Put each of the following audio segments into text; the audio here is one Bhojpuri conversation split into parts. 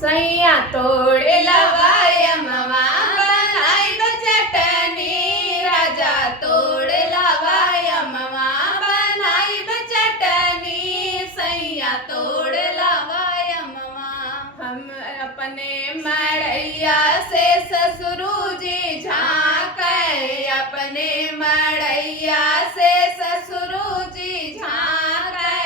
सैया तोड़ लवायमवा बनाई चटनी राजा तोड़ लवायमवा बनाई चटनी सैया तोड़ लवायमवा। हम अपने मड़ैया से ससुरु जी झांके अपने मड़ैया से ससुरु जी झांके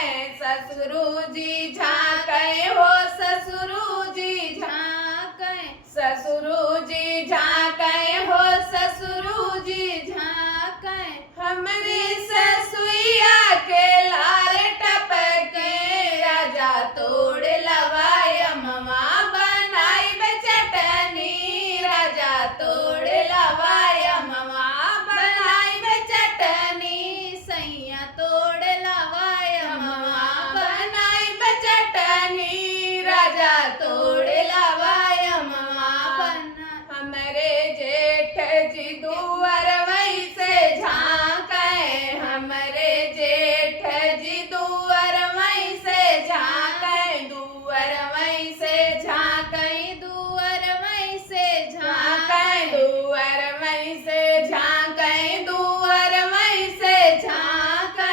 ससुरु जी झांके हो ससुरु जी झांके ससुरु जी झांके हो ससुरु जी झांके। हमरे ससुइया के लार टपके राजा तोड़ लवायमवा बनाई चटनी राजा तोड़ लवायमवा बनाई चटनी सैया तोड़ लवायमवा बनाई चटनी राजा तोड़ लवायमवा बना। हमरे जेठ जी दुअर वैसे झांके हमरे जेठ जी दुअर वैसे झांके दुअर वैसे झांके दुअर वैसे झांके दुअर वैसे झांके दुअर वैसे झांके।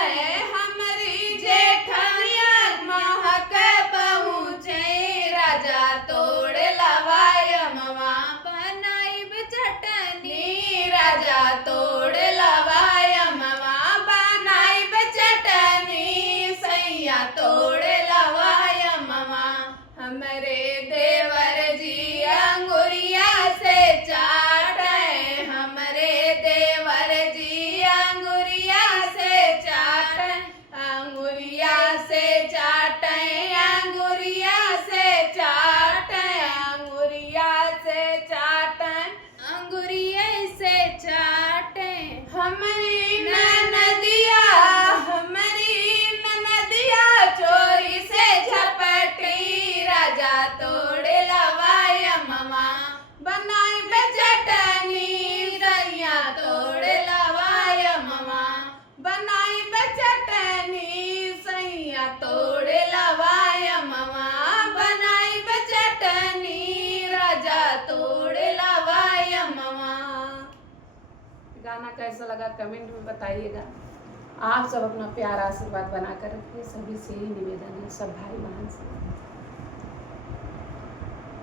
हमरी जेठनिया महक पहुँचे राजा तोड़ लवायमवा बनाई चटनी राजा तोड़ लवायमवा बनाई चटनी सैया तोड़ लवायमवा। हमरे देवर जी अंगुरिया से चाटे हमरे देवर जी अंगुरिया से चाटे अंगुरिया से चाटे अंगुरिया से चाटे अंगुरिया से चाटे अंगुरिया से चाटे। हमारी ननदिया चोरी से झपटी राजा तोड़ लवायमवा बनाई चटनी रैया तोड़ लवायमवा बनाई चटनी सैया तोड़ लवायमवा बनाई चटनी राजा तोड़ लवायमवा। गाना कैसा लगा कमेंट में बताइएगा। आप सब अपना प्यार आशीर्वाद बना कर रखिए। सभी से ही निवेदन है, सब भाई बहन से।